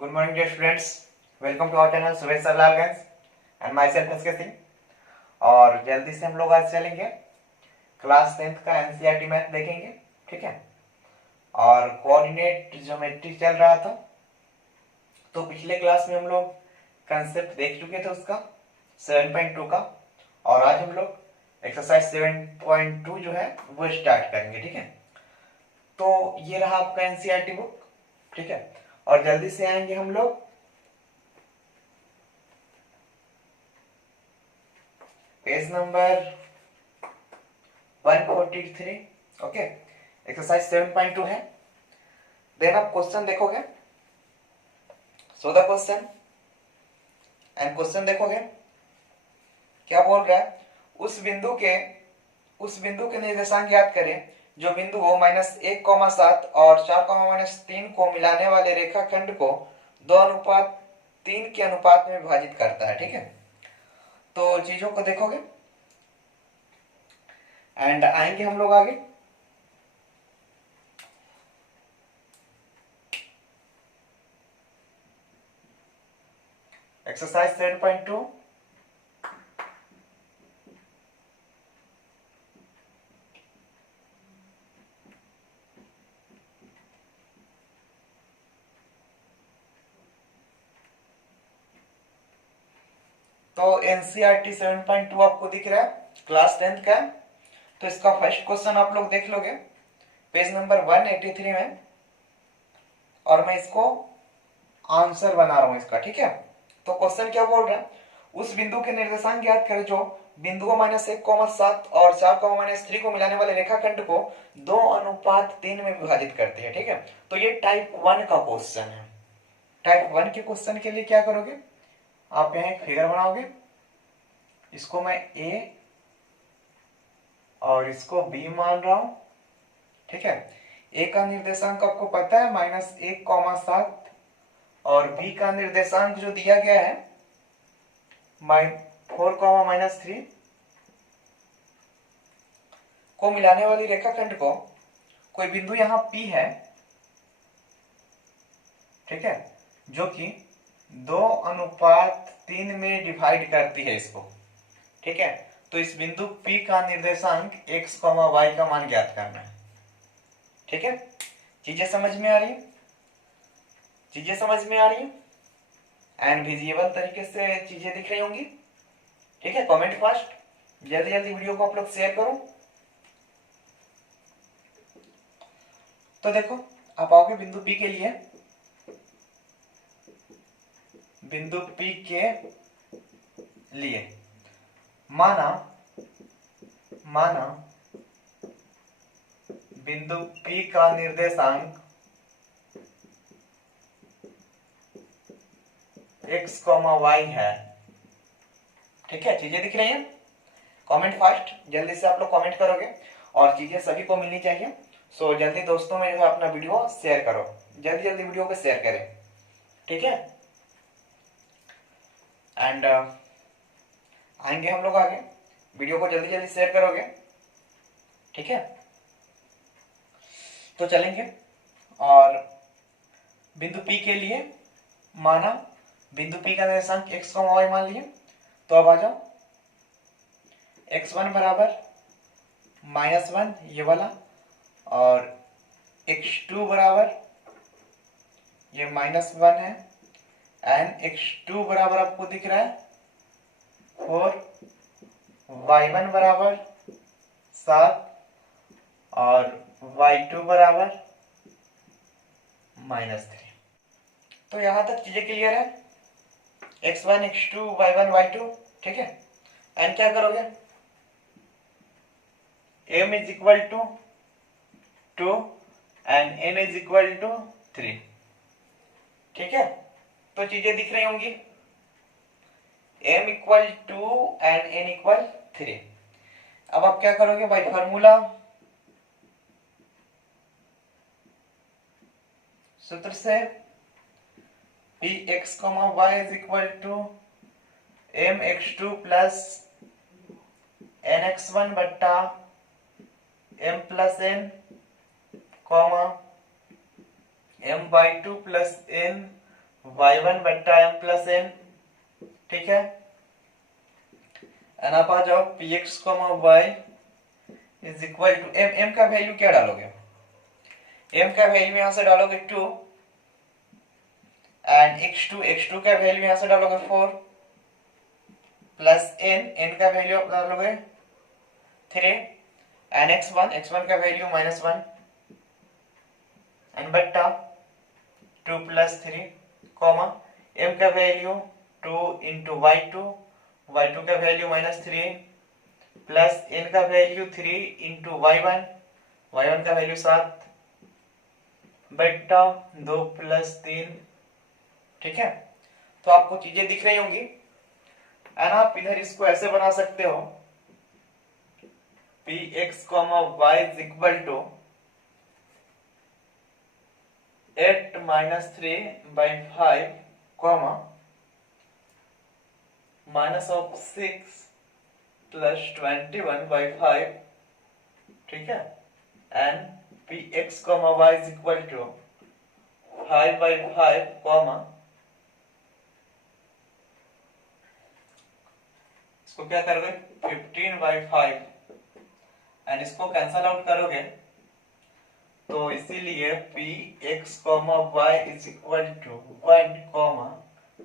Good morning, dear students. Welcome to our channel Suresh Saralalganj and myself SK Singh. और जल्दी से हम लोग आज चलेंगे क्लास 10th का एनसीईआरटी मैथ देखेंगे, ठीक है। और कोऑर्डिनेट ज्योमेट्री चल रहा था, तो पिछले क्लास में हम लोग कंसेप्ट देख चुके थे उसका 7.2 का, और आज हम लोग एक्सरसाइज 7.2 जो है वो स्टार्ट करेंगे, ठीक है। तो ये रहा आपका एनसीईआरटी बुक, ठीक है। और जल्दी से आएंगे हम लोग पेज नंबर 143, ओके। एक्सरसाइज 7.2 है। देन आप क्वेश्चन देखोगे, so the question and question देखोगे क्या बोल रहा है। उस बिंदु के निर्देशांक याद करें जो बिंदु को -1,7 और 4,-3 को मिलाने वाले रेखाखंड को 2:3 के अनुपात में विभाजित करता है, ठीक है। तो चीजों को देखोगे एंड आएंगे हम लोग आगे। एक्सरसाइज 7.2 तो एनसीईआरटी 7.2 आपको दिख रहा है, क्लास 10th का। तो इसका फर्स्ट क्वेश्चन आप लोग देख लोगे पेज नंबर 183 में, और मैं इसको आंसर बना रहा हूं इसका, ठीक है। तो क्वेश्चन क्या बोल रहा है, उस बिंदु के निर्देशांक याद करें जो बिंदु को -1,7 और 4,-3 को मिलाने वाले रेखाखंड को 2:3 में विभाजित करती है, ठीक है। तो ये टाइप 1 का क्वेश्चन है। टाइप 1 के क्वेश्चन के लिए क्या करोगे, आप यहाँ एक फिगर बनाओगे, इसको मैं ए और इसको बी मान रहा हूं, ठीक है। ए का निर्देशांक आपको पता है -1,7 और बी का निर्देशांक जो दिया गया है 4,-3 को मिलाने वाली रेखाखंड को कोई बिंदु यहां P है, ठीक है, जो कि 2:3 में डिवाइड करती है इसको, ठीक है। तो इस बिंदु P का निर्देशांक x, y का मान ज्ञात करना है, ठीक है। चीजें समझ में आ रही है, चीजें समझ में आ रही है एंड विजिबल तरीके से चीजें दिख रही होंगी, ठीक है। कमेंट फास्ट, जल्दी जल्दी वीडियो को आप लोग शेयर करो। तो देखो आप आओगे बिंदु P के लिए, बिंदु P के लिए माना बिंदु P का निर्देशांक x, y है, ठीक है। चीजें दिख रही हैं, कमेंट फास्ट, जल्दी से आप लोग कमेंट करोगे और चीजें सभी को मिलनी चाहिए। सो जल्दी दोस्तों में जो है अपना वीडियो शेयर करो, जल्दी जल्दी वीडियो को शेयर करें, ठीक है। एंड आएंगे हम लोग आगे, वीडियो को जल्दी जल्दी शेयर करोगे, ठीक है। तो चलेंगे और बिंदु P के लिए माना बिंदु P का निर्देशांक x, y मान लिए। तो अब आ जाओ, x1 बराबर -1 ये वाला, और x2 बराबर ये -1 है, एंड x2 बराबर आपको दिख रहा है 4, y1 बराबर 7 और y2 बराबर -3। तो यहां तक चीजें क्लियर है, x1, x2, y1, y2, ठीक है। एंड क्या करोगे, m is equal to 2 and n is equal to 3, ठीक है। तो चीजें दिख रही होंगी, m equal 2 and n equal 3। अब आप क्या करोगे, बाय फार्मूला सूत्र से px, y is equal to mx2 plus nx1 बट्टा m plus n, m/2 plus n y1 बट्टा m प्लस n, ठीक है। एंड आप आ जाओ px y is equal to m का वैल्यू क्या डालोगे, m का वैल्यू यहां से डालोगे 2 एंड x2 का वैल्यू यहां से डालोगे 4 प्लस n का वैल्यू डालोगे 3 एंड x1 का वैल्यू -1 एंड बट्टा 2 प्लस 3 कॉमा m का वैल्यू 2 इंटू y2 का वैल्यू -3 प्लस n का वैल्यू 3 इंटू y1 का वैल्यू 7 बट्टा 2 प्लस 3, ठीक है। तो आपको चीजें दिख रही होंगी एंड आप इधर इसको ऐसे बना सकते हो px, y is equal to 8 minus 3 by 5, comma minus of 6 plus 21 by 5, ठीक है। And px, y is equal to 5 by 5, comma इसको क्या करोगे 15 by 5 एंड इसको कैंसल आउट करोगे तो इसीलिए px, y is equal to 1,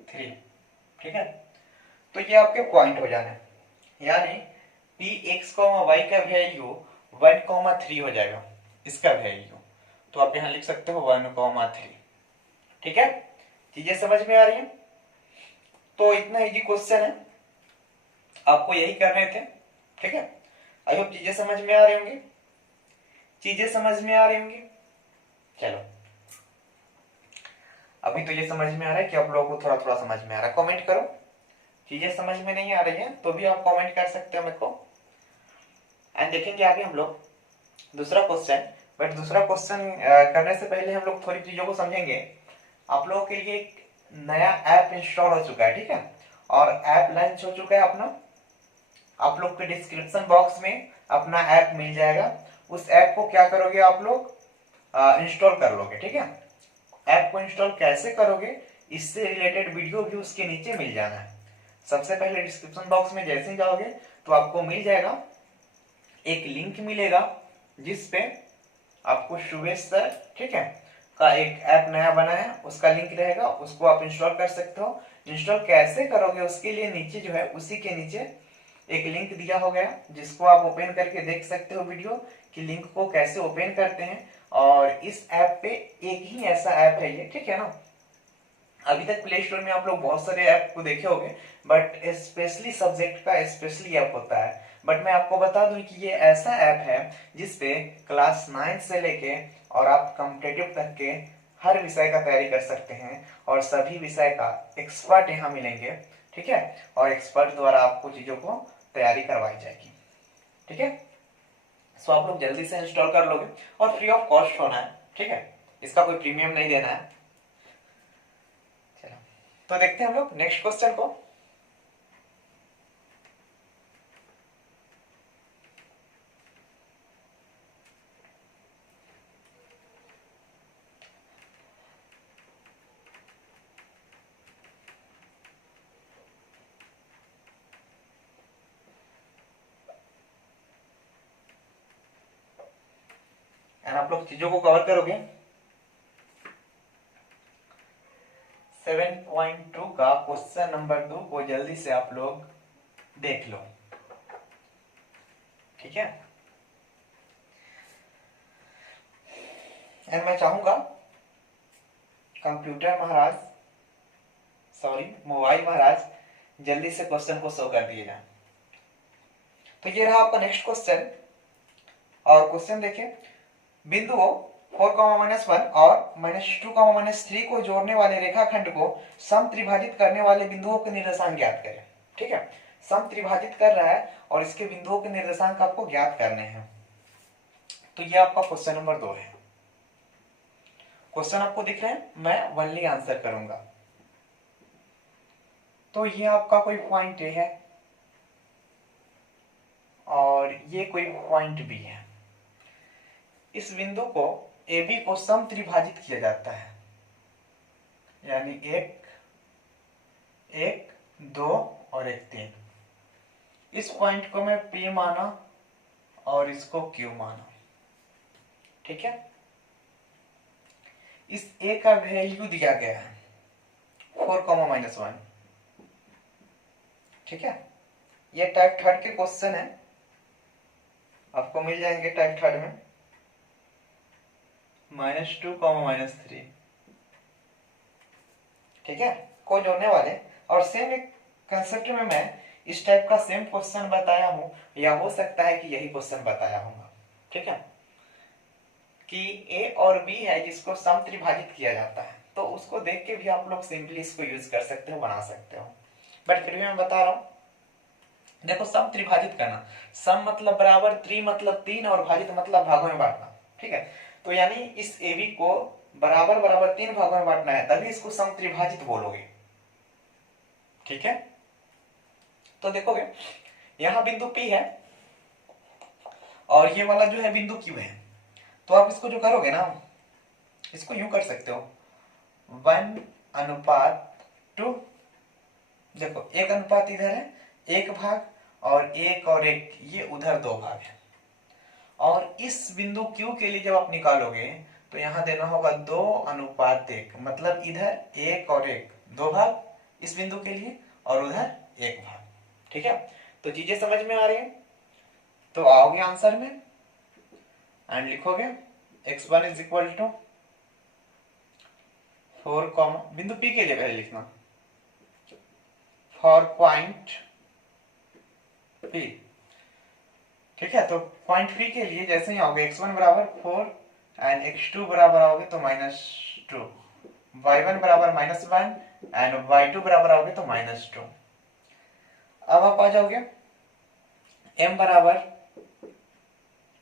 3, ठीक है। तो ये आपके पॉइंट हो जाने, यानी px, y का वैल्यू 1, 3 हो जाएगा इसका वैल्यू, तो आप यहां लिख सकते हो 1, 3, ठीक है। चीजें समझ में आ रही हैं? तो इतना इजी क्वेश्चन है, आपको यही करने थे, ठीक है। आई होप चीजें समझ में आ रही होंगी, चीजें समझ में आ रही होंगी। चलो अभी तो ये समझ में आ रहा है कि आप लोगों को थोड़ा थोड़ा समझ में आ रहा है, कमेंट करो। चीजें समझ में नहीं आ रही है तो भी आप कमेंट कर सकते हो मेरे को, एंड देखेंगे आगे हम लोग दूसरा क्वेश्चन। बट दूसरा क्वेश्चन करने से पहले हम लोग थोड़ी चीजों को समझेंगे। आप लोगों के लिए एक नया ऐप इंस्टॉल हो चुका है, ठीक है, और ऐप लॉन्च हो चुका है अपना। आप लोग के डिस्क्रिप्शन बॉक्स में अपना ऐप मिल जाएगा, उस ऐप को क्या करोगे आप लोग इंस्टॉल कर लोगे, ठीक है। ऐप को इंस्टॉल कैसे करोगे इससे रिलेटेड वीडियो भी उसके नीचे मिल जाना है। सबसे पहले डिस्क्रिप्शन बॉक्स में जैसे ही जाओगे तो आपको मिल जाएगा, एक लिंक मिलेगा जिसपे आपको शुभेश सर, ठीक है, का एक ऐप नया बना है उसका लिंक रहेगा, उसको आप इंस्टॉल कर सकते हो। इंस्टॉल कैसे करोगे उसके लिए नीचे जो है उसी के नीचे एक लिंक दिया हो गया जिसको आप ओपन करके देख सकते हो वीडियो कि लिंक को कैसे ओपन करते हैं। और इस ऐप पे एक ही ऐसा ऐप है ये, ठीक है ना। अभी तक प्ले स्टोर में आप लोग बहुत सारे ऐप को देखे होंगे, बट स्पेशली सब्जेक्ट का स्पेशली ऐप होता है। बट मैं आपको बता दूं कि ये ऐसा ऐप है जिसपे क्लास 9 से लेके और आप कॉम्पिटिटिव तक के हर विषय का तैयारी कर सकते हैं, और सभी विषय का एक्सपर्ट यहाँ मिलेंगे, ठीक है, और एक्सपर्ट द्वारा आपको चीजों को तैयारी करवाई जाएगी, ठीक है। सो आप लोग जल्दी से इंस्टॉल कर लोगे और फ्री ऑफ कॉस्ट होना है, ठीक है, इसका कोई प्रीमियम नहीं देना है। चलो तो देखते हैं हम लोग नेक्स्ट क्वेश्चन को। एंड आप लोग चीजों को कवर करोगे। 7.2 का क्वेश्चन नंबर 2 को जल्दी से आप लोग देख लो, ठीक है। एंड मैं चाहूंगा कंप्यूटर महाराज, सॉरी मोबाइल महाराज, जल्दी से क्वेश्चन को शो कर दिए जाए। तो ये रहा आपका नेक्स्ट क्वेश्चन, और क्वेश्चन देखिए, बिंदुओं 4, और -2, -3 को जोड़ने वाले रेखाखंड को सम त्रिभाजित करने वाले बिंदुओं के निर्देशांक ज्ञात करें, ठीक है। सम त्रिभाजित कर रहा है और इसके बिंदुओं के निर्देशांक आपको ज्ञात करने हैं। तो ये आपका क्वेश्चन नंबर 2 है। क्वेश्चन आपको दिख रहे हैं, मैं वनली आंसर करूंगा। तो ये आपका कोई पॉइंट ए है और ये कोई पॉइंट बी है। इस बिंदु को AB को सम त्रिभाजित किया जाता है, यानी एक, एक, दो और एक, तीन। इस पॉइंट को मैं P माना और इसको Q माना। ठीक है, इस A का वैल्यू दिया गया है 4,-1। ठीक है, ये टाइप थर्ड के क्वेश्चन है, आपको मिल जाएंगे टाइप थर्ड में -2, -3। ठीक है, को जोड़ने वाले। और सेम एक कंसेप्ट में मैं इस टाइप का सेम क्वेश्चन बताया हूं, या हो सकता है कि यही क्वेश्चन बताया होगा। ठीक है, कि ए और बी है जिसको सम त्रिभाजित किया जाता है, तो उसको देख के भी आप लोग सिंपली इसको यूज कर सकते हो, बना सकते हो। बट फिर भी मैं बता रहा हूं, देखो सम त्रिभाजित करना, सम मतलब बराबर, त्रि मतलब तीन, और भाजित मतलब भागों में बांटना। ठीक है, तो यानी इस ए बी को बराबर बराबर तीन भागों में बांटना है, तभी इसको सम त्रिभाजित बोलोगे। ठीक है, तो देखोगे यहां बिंदु P है और ये वाला जो है बिंदु Q है, तो आप इसको जो करोगे ना, इसको यूं कर सकते हो 1:2। देखो एक अनुपात इधर है, एक भाग, और एक और एक ये उधर दो भाग है। और इस बिंदु Q के लिए जब आप निकालोगे तो यहां देना होगा 2:1, मतलब इधर एक और एक, दो भाग इस बिंदु के लिए, और उधर एक भाग। ठीक है, तो चीजें समझ में आ रही है, तो आओगे आंसर में एंड लिखोगे x1 = 4, बिंदु P के लिए पहले लिखना, फॉर पॉइंट P। ठीक है, तो पॉइंट P के लिए जैसे ही आओगे x1 बराबर 4 एंड x2 बराबर आओगे तो -2, y1 बराबर -1 एंड y2 बराबर आओगे तो -2। अब आप आ जाओगे m बराबर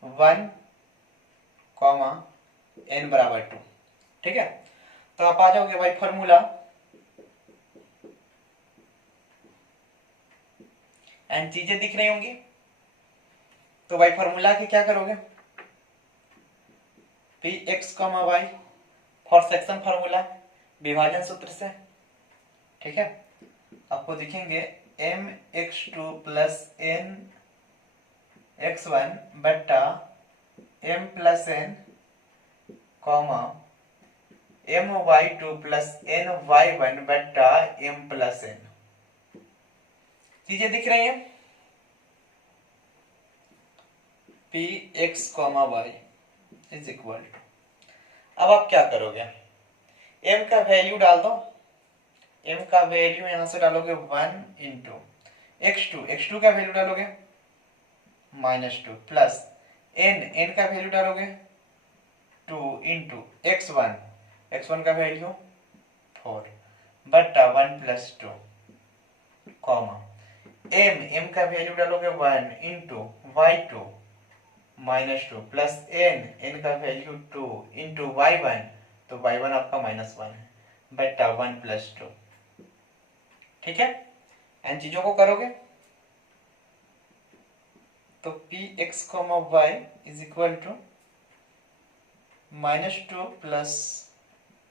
1, n बराबर 2। ठीक है, तो आप आ जाओगे भाई फॉर्मूला, एंड चीजें दिख रही होंगी, तो भाई फॉर्मूला के क्या करोगे, Px, y for section formula, विभाजन सूत्र से। ठीक है, आपको दिखेंगे mx2 + nx1 बट्टा m + n, my2 + ny1 बट्टा m + n। चीजें दिख रही हैं, Px, y = अब आप क्या करोगे, m का वैल्यू डाल दो, m का वैल्यू यहां से डालोगे 1 × x2 का वैल्यू डालोगे -2 प्लस n का वैल्यू डालोगे 2 × x1 का वैल्यू 4 बट्टा 1 + 2, m का वैल्यू डालोगे 1 × y2 -2 प्लस n का वैल्यू 2 × y1, तो y1 आपका -1 है बट्टा 1 + 2। ठीक है, इन चीजों को करोगे तो Px, y = -2 +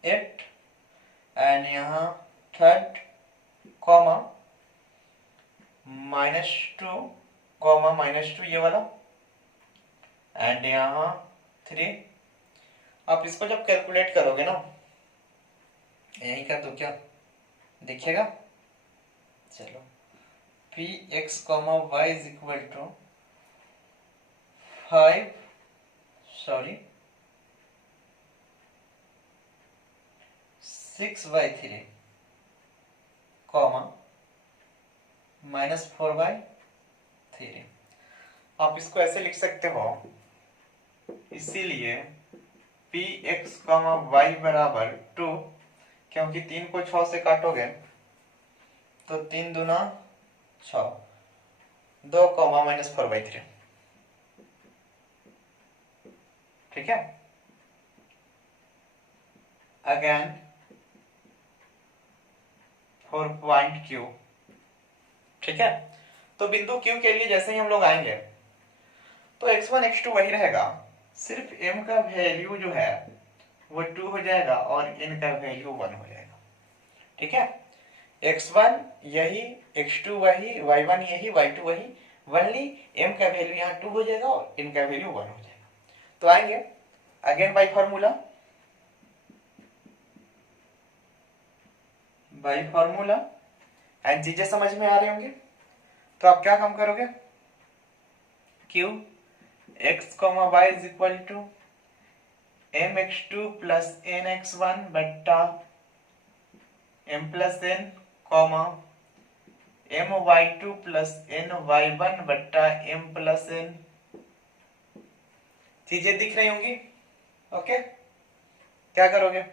8 एंड यहाँ थर्ड कॉमा -2 ये वाला, एंड यहाँ 3। आप इसको जब कैलकुलेट करोगे ना, यही का तो क्या दिखेगा, चलो Px, y = 6/3, -4/3। आप इसको ऐसे लिख सकते हो, इसीलिए Px, y बराबर 2, क्योंकि 3 को 6 से काटोगे तो 3 दूना 6, 2, -4/3। ठीक है, अगेन फॉर पॉइंट Q। ठीक है, तो बिंदु Q के लिए जैसे ही हम लोग आएंगे तो x1 x2 वही रहेगा, सिर्फ m का वैल्यू जो है वो 2 हो जाएगा और n का वैल्यू 1 हो जाएगा। ठीक है, x1 यही, x2 वही, y1 यही, y2 वही, वनली m का वैल्यू यहाँ 2 हो जाएगा और n का वैल्यू 1 हो जाएगा। तो आएंगे अगेन बाई फार्मूला एंड चीजें समझ में आ रही होंगी। तो आप क्या काम करोगे, q x, y is equal to mx2 plus nx1 बट्टा m plus n, my2 plus ny1 बट्टा m प्लस n। चीजें दिख रही होंगी। ओके, क्या करोगे,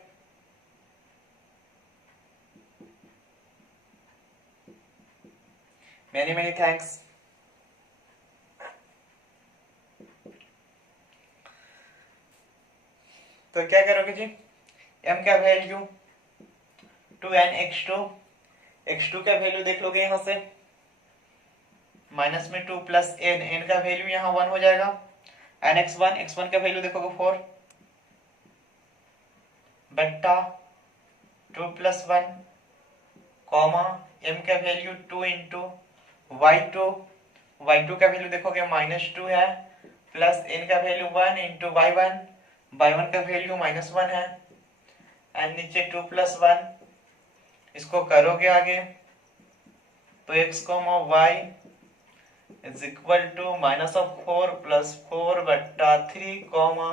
मेनी मेनी थैंक्स। तो क्या करोगे जी, m का वैल्यू 2n x2 का वैल्यू देख लोगे यहां से, माइनस में 2 प्लस n का वैल्यू यहां 1 हो जाएगा, एन x1 का वैल्यू देखोगे 4 बट्टा 2 प्लस 1 कॉमा m का वैल्यू 2 इंटू y2 का वैल्यू देखोगे -2 है, प्लस n का वैल्यू 1 इंटू y1 का वैल्यू -1 है, एंड नीचे 2 प्लस 1, इसको करोगे आगे तो x, y is equal to -4 plus 4 बट्टा 3 कॉमा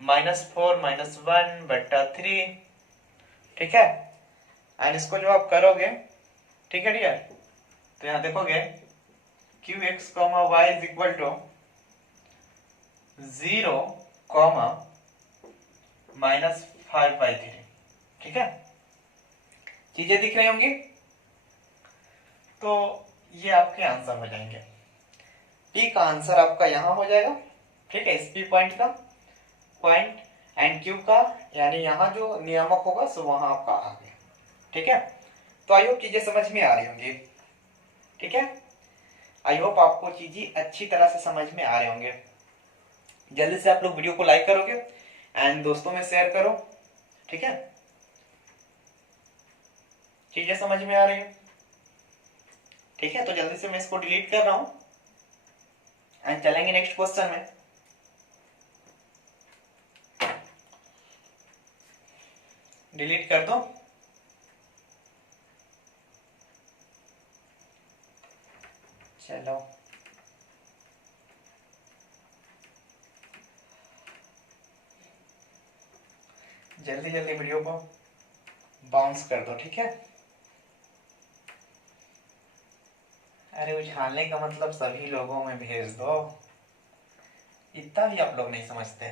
-4 -1 बट्टा 3। ठीक है, एंड इसको जो आप करोगे, ठीक है डियर, तो यहां देखोगे qx, y is equal to 0 -5/3। ठीक है, चीजें दिख रही होंगी। तो ये आपके आंसर हो जाएंगे। पी का आंसर आपका यहां हो जाएगा। ठीक है, इस पी पॉइंट का पॉइंट एंड क्यू का, यानी यहां जो नियामक होगा सो वहां आपका आ गया। ठीक है, तो आई होप चीजें समझ में आ रही होंगी। ठीक है, आई होप आपको चीजें अच्छी तरह से समझ में आ रहे होंगे। जल्दी से आप लोग वीडियो को लाइक करोगे एंड दोस्तों में शेयर करो। ठीक है, चीजें समझ में आ रही है। ठीक है, तो जल्दी से मैं इसको डिलीट कर रहा हूं एंड चलेंगे नेक्स्ट क्वेश्चन में। डिलीट कर दो। चलो जल्दी जल्दी वीडियो को बाउंस कर दो। ठीक है, अरे उछालने का मतलब सभी लोगों में भेज दो, इतना भी आप लोग नहीं समझते।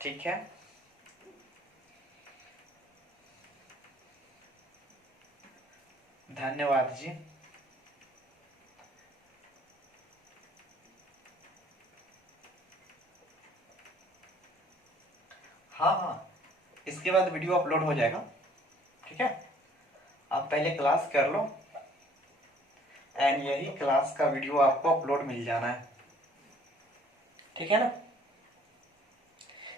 ठीक है, धन्यवाद जी। हाँ, इसके बाद वीडियो अपलोड हो जाएगा। ठीक है, आप पहले क्लास कर लो एंड यही क्लास का वीडियो आपको अपलोड मिल जाना है। ठीक है ना,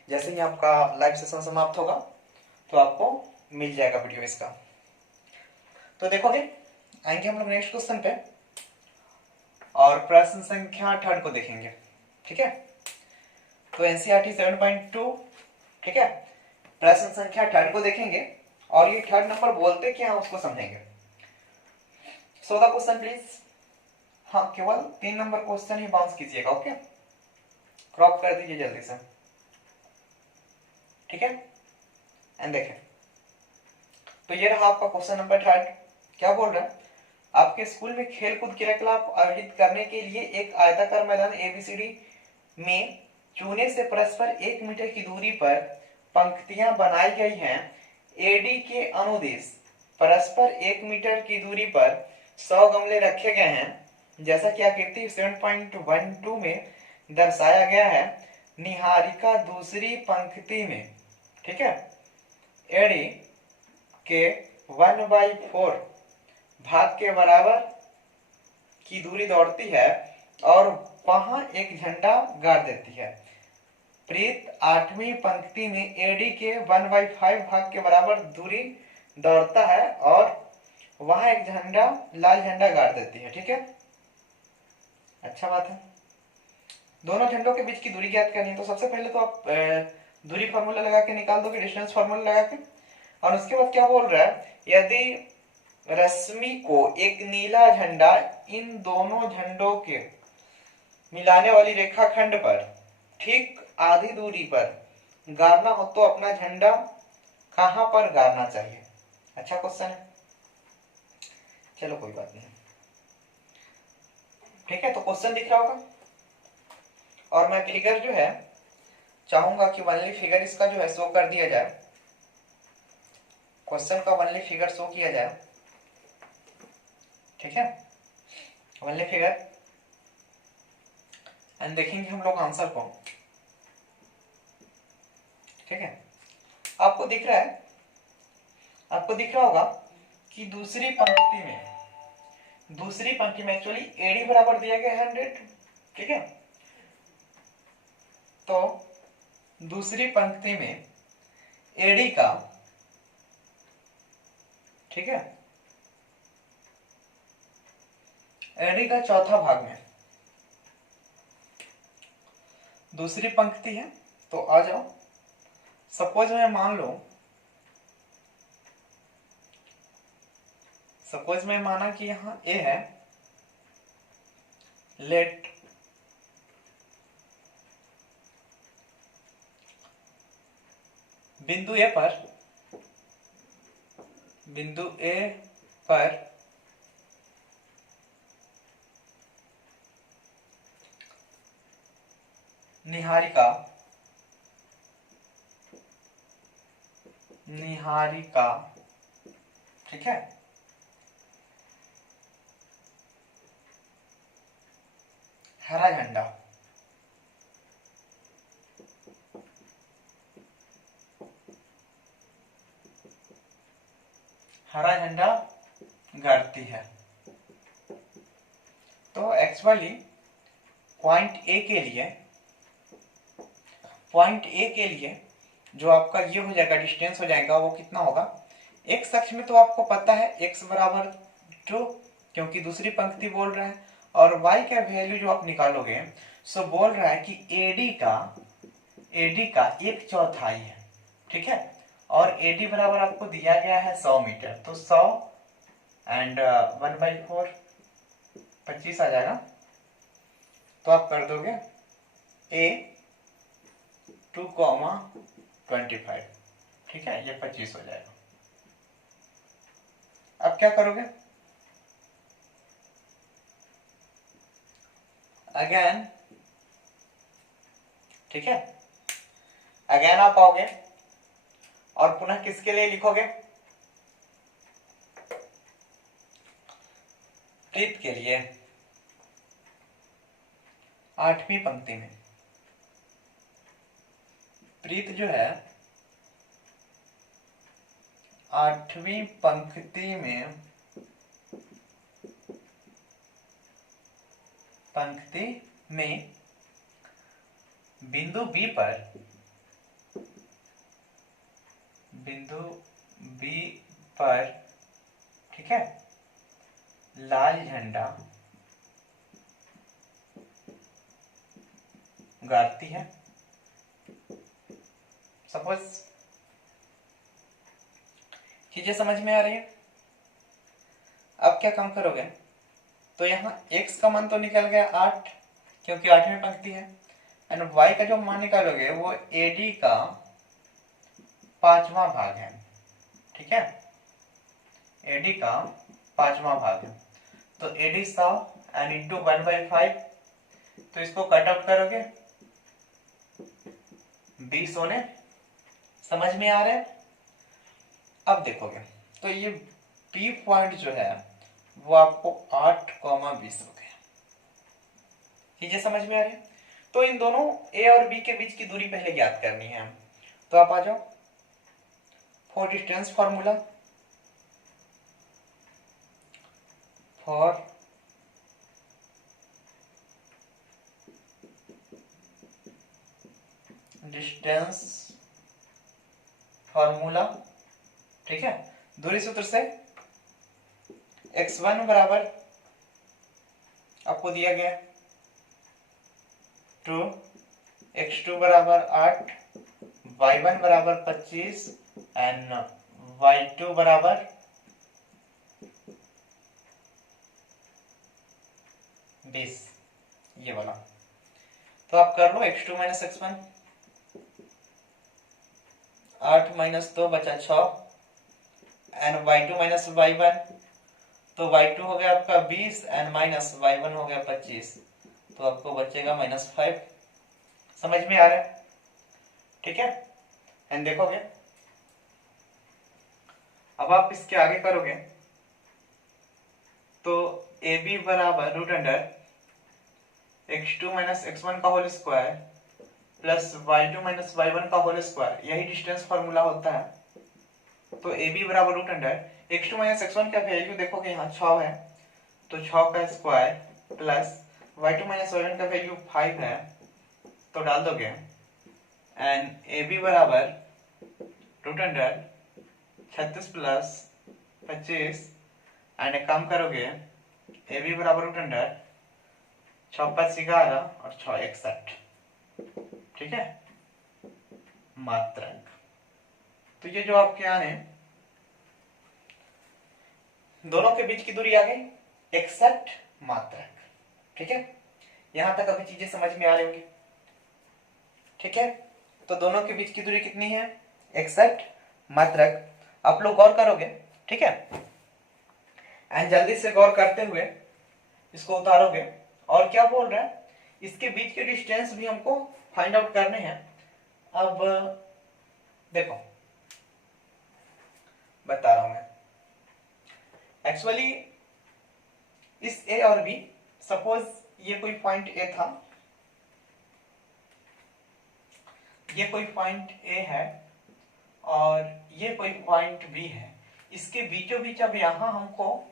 जैसे ही आपका लाइव सेशन समाप्त होगा तो आपको मिल जाएगा वीडियो इसका। तो देखोगे, आएंगे हम लोग नेक्स्ट क्वेश्चन पे और प्रश्न संख्या 3 को देखेंगे। ठीक है, तो एनसीईआरटी 7.2, ठीक है, प्रश्न संख्या 3 को देखेंगे और ये 3rd नंबर बोलते क्या है उसको समझेंगे। So the question please. हाँ, केवल 3 नंबर क्वेश्चन ही बाउंस कीजिएगा। ओके, क्रॉप कर दीजिए जल्दी से। ठीक है, एंड देखें, तो ये रहा आपका क्वेश्चन नंबर 3। क्या बोल रहा है, आपके स्कूल में खेलकूद क्रियाकलाप आयोजित करने के लिए एक आयताकार मैदान एबीसीडी में चूने से परस्पर 1 मीटर की दूरी पर पंक्तियां बनाई गई हैं। एडी के अनुदेश परस्पर 1 मीटर की दूरी पर 100 गमले रखे गए हैं जैसा कि आकृति 7.12 में दर्शाया गया है। निहारिका दूसरी पंक्ति में, ठीक है, एडी के 1/4 भाग के बराबर की दूरी दौड़ती है और वहां एक झंडा गाड़ देती है। प्रीत 8वीं पंक्ति में एडी के 1/5 भाग के बराबर दूरी दौड़ता है और वहां एक झंडा, लाल झंडा गाड़ देती है। ठीक है, अच्छा बात है। दोनों झंडों के बीच की दूरी ज्ञात करनी है, तो सबसे पहले तो आप दूरी फार्मूला लगा के निकाल दोगे, डिस्टेंस फार्मूला लगा के। और उसके बाद क्या बोल रहा है, यदि रश्मि को एक नीला झंडा इन दोनों झंडों के मिलाने वाली रेखाखंड पर ठीक आधी दूरी पर गाड़ना हो तो अपना झंडा कहां पर गाड़ना चाहिए। अच्छा क्वेश्चन है, चलो कोई बात नहीं। ठीक है, तो क्वेश्चन दिख रहा होगा और मैं फिगर जो है चाहूंगा कि वनली फिगर इसका जो है शो कर दिया जाए, क्वेश्चन का वनली फिगर शो किया जाए। ठीक है, वनली फिगर एंड देखेंगे हम लोग आंसर को। ठीक है, आपको दिख रहा है, आपको दिख रहा होगा कि दूसरी पंक्ति में एक्चुअली एडी बराबर दिया गया 100। ठीक है, तो दूसरी पंक्ति में एडी का, ठीक है, एडी का चौथा भाग में दूसरी पंक्ति है। तो आ जाओ, सपोज मैं मान लो, सपोज मैं माना कि यहां ए है, लेट बिंदु ए पर निहारिका, ठीक है, हरा झंडा, गाड़ती है। तो एक्चुअली पॉइंट ए के लिए जो आपका ये हो जाएगा, डिस्टेंस हो जाएगा, वो कितना होगा, एक्स अक्ष में तो आपको पता है एक्स बराबर 2, क्योंकि दूसरी पंक्ति बोल रहा है। और y का वैल्यू जो आप निकालोगे, सो बोल रहा है कि एडी का 1/4 है। ठीक है, और एडी बराबर आपको दिया गया है 100 मीटर, तो 100 एंड 1/4 25 आ जाएगा। तो आप कर दोगे a 2,25, ठीक है, ये 25 हो जाएगा। अब क्या करोगे, अगेन, ठीक है, अगेन आप आओगे और पुनः किसके लिए लिखोगे, प्रीत के लिए। 8वीं पंक्ति में प्रीत जो है 8वीं पंक्ति में बिंदु बी पर, ठीक है, लाल झंडा गाड़ती है। सपोज चीजें समझ में आ रही है। अब क्या काम करोगे, तो यहाँ x का मान तो निकल गया 8, क्योंकि 8वीं पंक्ति है, एंड y का जो मान निकालोगे वो AD का 5वां भाग है। ठीक है, AD का 5वां भाग है, तो AD 100 एंड इंटू 1/5, तो इसको कट आउट करोगे 20 होने। समझ में आ रहा है। अब देखोगे तो ये बी पॉइंट जो है वो आपको 8,20 हो गया। चीजें समझ में आ रही है। तो इन दोनों ए और बी के बीच की दूरी पहले ज्ञात करनी है। तो आप आ जाओ, for distance formula, for distance formula, ठीक है। दूरी सूत्र से x1 बराबर आपको दिया गया 2, x2 बराबर 8, y1 बराबर 25 एंड y2 बराबर 20, ये वाला। तो आप कर लो x2 माइनस x1, 8 माइनस 2 बचा 6 एंड y2 माइनस y1, तो y2 हो गया आपका 20 एंड माइनस y1 हो गया 25, तो आपको बचेगा -5। समझ में आ रहा है, ठीक है। एंड देखोगे अब आप इसके आगे करोगे तो AB बराबर root under x2 minus x1 का whole square plus y2 minus y1 का होल स्क्वायर, यही डिस्टेंस फॉर्मूला होता है। तो AB बराबर root under x2 minus x1 का वैल्यू देखोगे यहाँ 6 है, तो 6 का square plus y2 minus y1 का वैल्यू 5 है, तो डाल दोगे एंड AB बराबर रूट अंडर 36 प्लस 25 एंड एक काम करोगे AB बराबर रूट अंडर 6 5 11 और 6 61, ठीक है, मात्रक। तो ये जो आपके यहाँ है दोनों के बीच की दूरी आ गई 61 मात्रक, ठीक है। यहां तक अभी चीजें समझ में आ रही होंगी, ठीक है। तो दोनों के बीच की दूरी कितनी है 61 मात्रक। आप लोग गौर करोगे, ठीक है, एंड जल्दी से गौर करते हुए इसको उतारोगे। और क्या बोल रहा है, इसके बीच के डिस्टेंस भी हमको फाइंड आउट करने हैं। अब देखो बता रहा हूं मैं, एक्चुअली इस A और B, सपोज ये कोई पॉइंट A था, ये कोई पॉइंट A है और ये कोई पॉइंट B है। इसके बीचों बीच अब यहां हमको,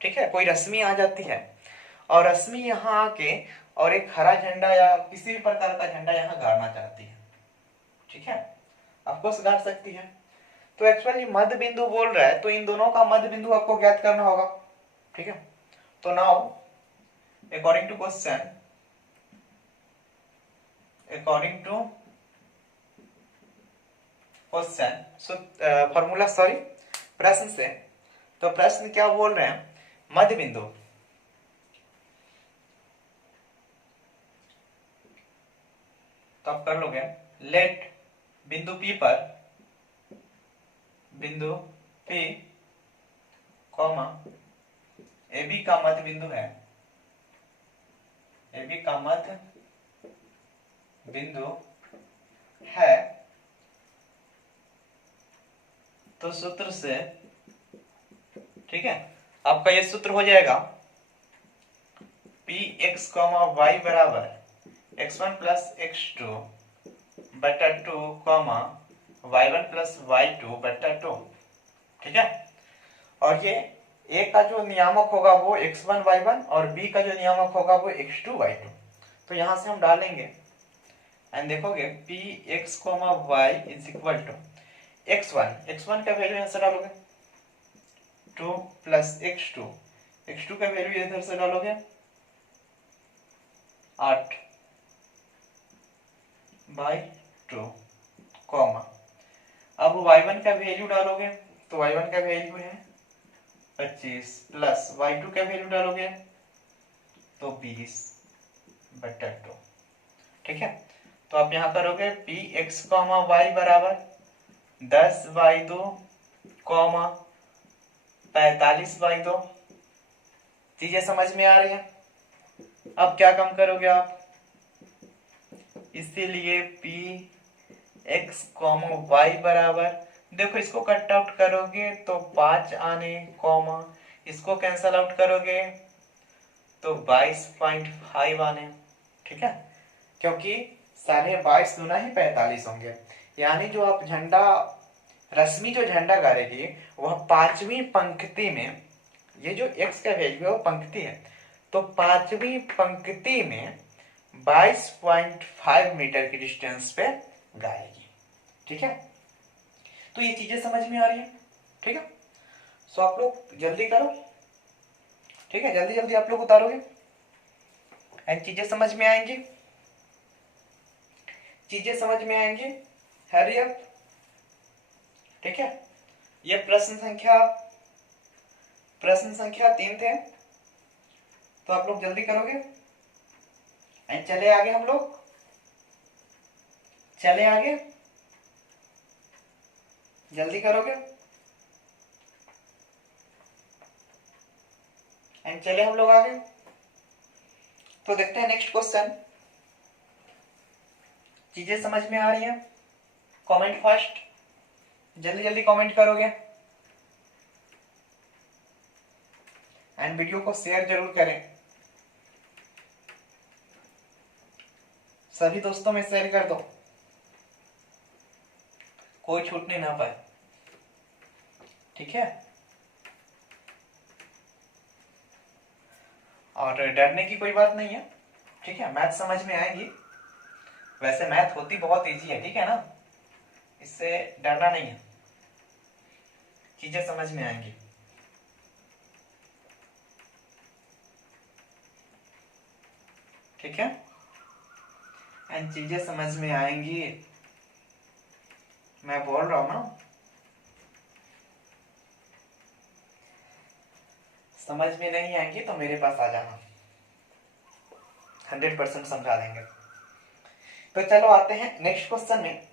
ठीक है, कोई रश्मि आ जाती है और रश्मि यहां आके और एक हरा झंडा या किसी भी प्रकार का झंडा यहां गाड़ना चाहती है, ठीक है, ऑफकोर्स गाड़ सकती है। तो एक्चुअली मध्य बिंदु बोल रहा है, तो इन दोनों का मध्य बिंदु आपको ज्ञात करना होगा, ठीक है। तो now according to question, according to question, formula, sorry, प्रश्न से, तो प्रश्न क्या बोल रहे हैं, मध्य बिंदु, तो आप कर लोगे लेट बिंदु P पर, बिंदु P कॉमा AB का मध्य बिंदु है, AB का मध्य बिंदु है, तो सूत्र से, ठीक है, आपका ये सूत्र हो जाएगा Px, y बराबर x1 प्लस x2 बटा 2, y1 प्लस y2 बटा 2, ठीक है। और ये A का जो नियामक होगा वो x1 y1 और B का जो नियामक होगा वो x2 y2। तो यहां से हम डालेंगे एंड देखोगे Px, y is equal to x1 का वैल्यू यहां से डालोगे 2 प्लस x2 का वैल्यू इधर से डालोगे 8 बाई 2, अब y1 का वैल्यू डालोगे तो y1 का वैल्यू है 25 प्लस y2 का वैल्यू डालोगे तो 20 बटा 2, ठीक है। तो आप यहां करोगे Px, y बराबर 10/2, 45/2। चीजें समझ में आ रही है। अब क्या काम करोगे आप, इसीलिए Px, y बराबर, देखो इसको कट आउट करोगे तो 5 आने, इसको कैंसल आउट करोगे तो 22.5 आने, ठीक है, क्योंकि 22.5 दूना ही 45 होंगे। यानी जो आप झंडा, रश्मि जो झंडा गाड़ेगी वह पांचवी पंक्ति में, ये जो x का वैल्यू है वो पंक्ति है, तो पांचवी पंक्ति में 22.5 मीटर की डिस्टेंस पे गाएगी। ठीक है, तो ये चीजें समझ में आ रही है। ठीक है, सो आप लोग जल्दी करो। ठीक है, जल्दी जल्दी आप लोग उतारोगे एंड चीजें समझ में आएंगी, चीजें समझ में आएंगी। Hurry up. ठीक है, ये प्रश्न संख्या 3 थे, तो आप लोग जल्दी करोगे एंड चले आगे, हम लोग चले आगे, जल्दी करोगे एंड चले हम लोग आगे। तो देखते हैं नेक्स्ट क्वेश्चन। चीजें समझ में आ रही हैं? कमेंट फर्स्ट, जल्दी जल्दी कमेंट करोगे एंड वीडियो को शेयर जरूर करें, सभी दोस्तों में शेयर कर दो, कोई छूटने ना पाए। ठीक है, और डरने की कोई बात नहीं है। ठीक है, मैथ समझ में आएगी। वैसे मैथ होती बहुत इजी है, ठीक है ना, इससे डरना नहीं है, चीजें समझ में आएंगी। ठीक है, एंड चीजें समझ में आएंगी, मैं बोल रहा हूं ना। समझ में नहीं आएंगी तो मेरे पास आ जाना, 100% समझा देंगे। तो चलो आते हैं नेक्स्ट क्वेश्चन में,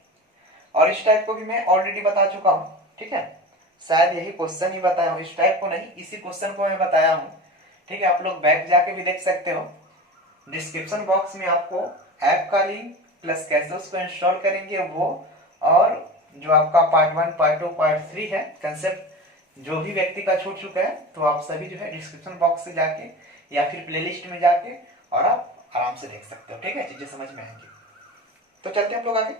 और इस टाइप को भी मैं ऑलरेडी बता चुका हूं। ठीक है, शायद यही क्वेश्चन ही बताया हूं, इस टाइप को नहीं, इसी क्वेश्चन को मैं बताया हूं। ठीक है, आप लोग बैक जाके भी देख सकते हो, डिस्क्रिप्शन बॉक्स में आपको ऐप का लिंक प्लस कैसे उसको इंस्टॉल करेंगे वो, और जो आपका पार्ट 1 पार्ट 2 पार्ट 3 है कंसेप्ट, जो भी व्यक्ति का छूट चुका है, तो आप सभी जो है डिस्क्रिप्शन बॉक्स से जाके या फिर प्लेलिस्ट में जाके और आप आराम से देख सकते हो। ठीक है, चीजें समझ में आएंगी। तो चलते हैं हम लोग आगे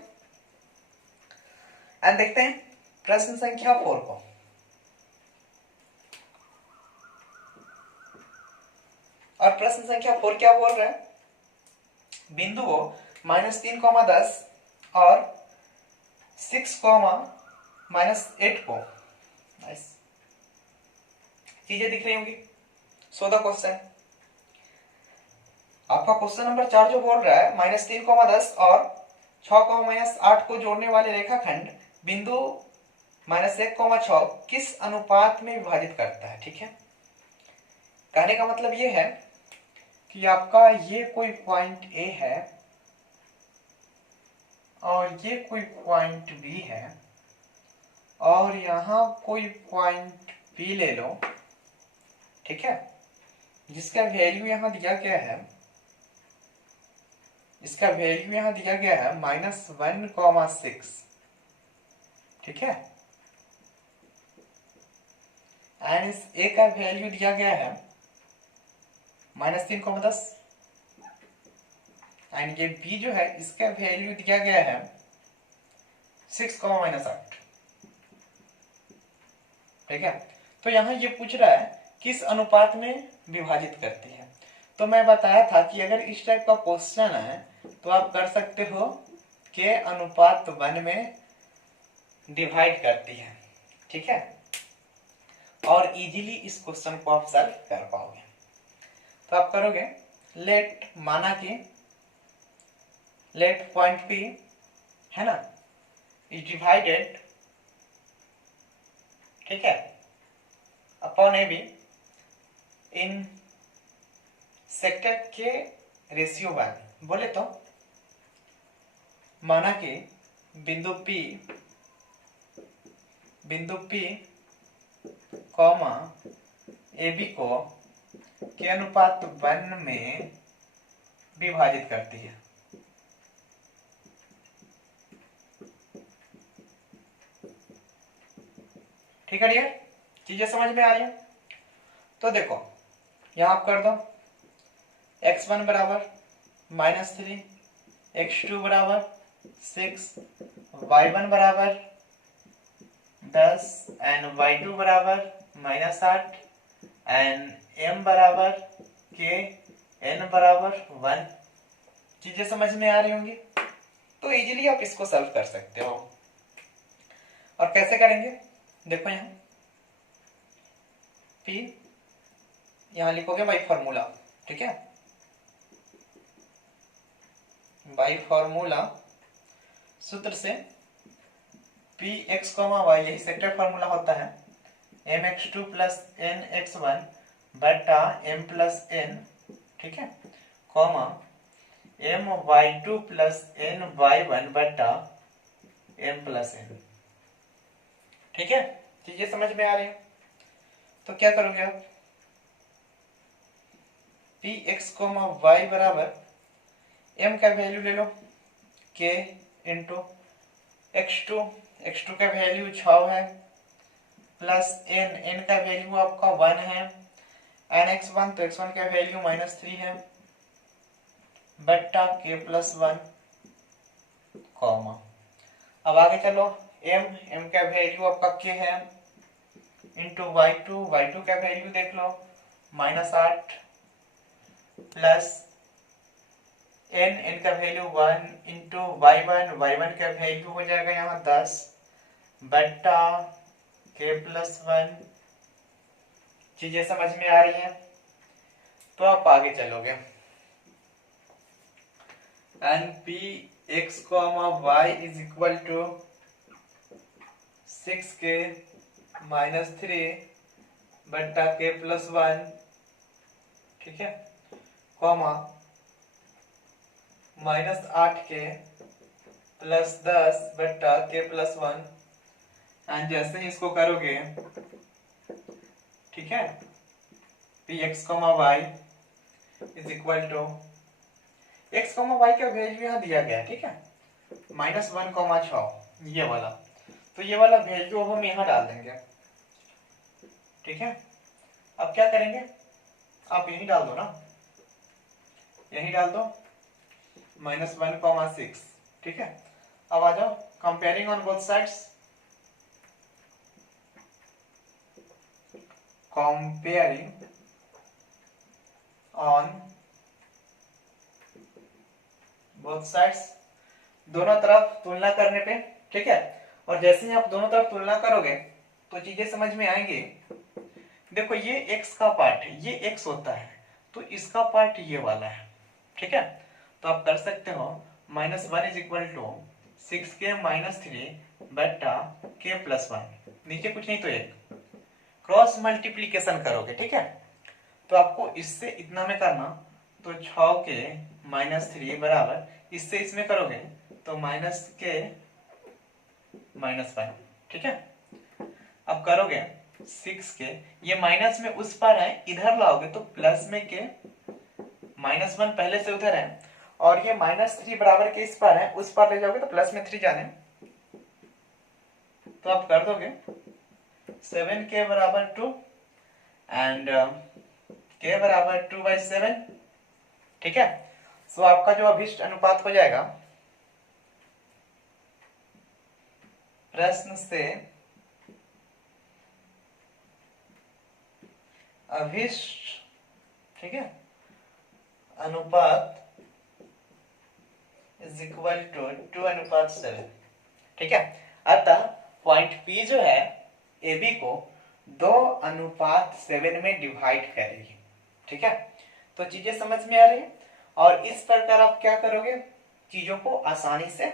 एंड देखते हैं प्रश्न संख्या 4 को। और प्रश्न संख्या 4 क्या बोल रहा है? बिंदु को -3,10 और 6,-8 को, चीजें दिख रही होंगी। सो द क्वेश्चन, आपका क्वेश्चन नंबर 4 जो बोल रहा है -3,10 और 6,-8 को जोड़ने वाले रेखाखंड बिंदु -1,6 किस अनुपात में विभाजित करता है। ठीक है, कहने का मतलब ये है कि आपका ये कोई पॉइंट ए है और ये कोई पॉइंट बी है और यहां कोई पॉइंट बी ले लो। ठीक है, जिसका वैल्यू यहां दिया गया है, इसका वैल्यू यहां दिया गया है -1,6। ठीक है, एंड इस ए का वैल्यू दिया गया है -3,10 एंड ये बी जो है इसका वैल्यू दिया गया है 6,-8। ठीक है, तो यहां ये पूछ रहा है किस अनुपात में विभाजित करती है। तो मैं बताया था कि अगर इस टाइप का क्वेश्चन है तो आप कर सकते हो के अनुपात 1 में डिवाइड करती है। ठीक है, और इजीली इस क्वेश्चन को आप सॉल्व कर पाओगे। तो आप करोगे, लेट माना कि लेट पॉइंट पी है ना इज डिवाइडेड, ठीक है, upon A be in sector के रेशियो 1। बोले तो माना कि बिंदु P कॉमा ए बी को के अनुपात 1 में विभाजित करती है। ठीक है डियर, चीजें समझ में आ रही है? तो देखो यहां आप कर दो x1 बराबर -3, x2 बराबर 6, y1 बराबर 10 एंड y2 बराबर -8 एंड m बराबर k, n बराबर 1। चीजें समझ में आ रही होंगी? तो इजीली आप इसको सॉल्व कर सकते हो। और कैसे करेंगे, देखो यहाँ P यहाँ लिखोगे बाई फॉर्मूला, ठीक है, बाई फॉर्मूला सूत्र से पी एक्स कॉमा वाई, यही सेक्टर फॉर्मूला होता है, M X two plus N X one बटा एम प्लस एन, ठीक है, comma M Y two plus N Y one बटा एम प्लस एन, ठीक है। चीजें समझ में आ रही है, तो क्या करोगे आप, पी एक्स कॉमा वाई बराबर एम का वैल्यू ले लो के इंटू एक्स टू का वैल्यू 6 है, प्लस एन का वैल्यू आपका 1 है, एन एक्स वन तो एक्स वन का वैल्यू -3 है, बट्टा के प्लस 1 कॉमा, अब आगे चलो, एम का वैल्यू आपका के है, इंटू वाई टू का वैल्यू देख लो -8, प्लस एन का वैल्यू 1 इंटू वाई वन का वैल्यू हो जाएगा यहाँ 10, बट्टा के प्लस 1। चीजें समझ में आ रही हैं, तो आप आगे चलोगे, N P X comma Y is equal to 6k -3 बट्टा के प्लस 1, ठीक है, कॉमा -8k प्लस 10 बट्टा के प्लस 1, एंड जैसे ही इसको करोगे, ठीक है, P X comma Y is equal to X comma Y का वैल्यू यहाँ दिया गया है, ठीक है, -1,6, ये वाला, तो ये वाला वैल्यू हम यहाँ डाल देंगे, ठीक है। अब क्या करेंगे, आप यही डाल दो ना, यही डाल दो -1,6, ठीक है। अब आ जाओ, comparing on both sides, comparing on both sides, दोनों तरफ तुलना करने पे, ठीक है। और जैसे ही आप दोनों तरफ तुलना करोगे तो चीजें समझ में आएंगी। देखो ये x का पार्ट है, ये x होता है, तो इसका पार्ट ये वाला है, ठीक है। तो आप कर सकते हो -1 इज इक्वल टू 6k -3 बट्टा k प्लस 1, नीचे कुछ नहीं तो एक क्रॉस मल्टीप्लीकेशन करोगे, ठीक है। तो आपको इससे इतना में करना, तो 6k -3 बराबर, इससे इसमें करोगे तो -k -1, ठीक है। अब करोगे 6k, ये माइनस में उस पार है, इधर लाओगे तो प्लस में के, -1 पहले से उधर है, और ये -3 बराबर के इस पार है, उस पार ले जाओगे तो प्लस में 3 जाने, तो आप कर दोगे 7k बराबर 2 एंड k बराबर 2/7, ठीक है। सो आपका जो अभिष्ट अनुपात हो जाएगा, प्रश्न से अभिष्ट, ठीक है, अनुपात इज इक्वल टू 2:7, ठीक है। अतः पॉइंट P जो है AB को 2:7 में डिवाइड करेगी, ठीक है। तो चीजें समझ में आ रही है, और इस प्रकार आप क्या करोगे, चीजों को आसानी से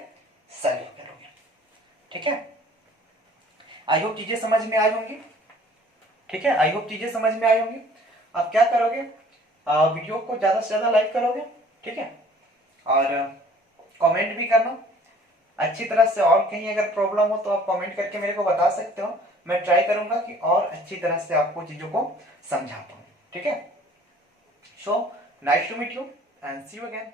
सॉल्व करोगे, ठीक है। आई होप चीजें समझ में आई होंगी, ठीक है, आई होप चीजें समझ में आई होंगी। आप क्या करोगे, वीडियो को ज्यादा से ज्यादा लाइक करोगे, ठीक है, और कमेंट भी करना अच्छी तरह से, और कहीं अगर प्रॉब्लम हो तो आप कमेंट करके मेरे को बता सकते हो, मैं ट्राई करूंगा कि और अच्छी तरह से आपको चीजों को समझा पाऊं, ठीक है। So nice to meet you and see you again.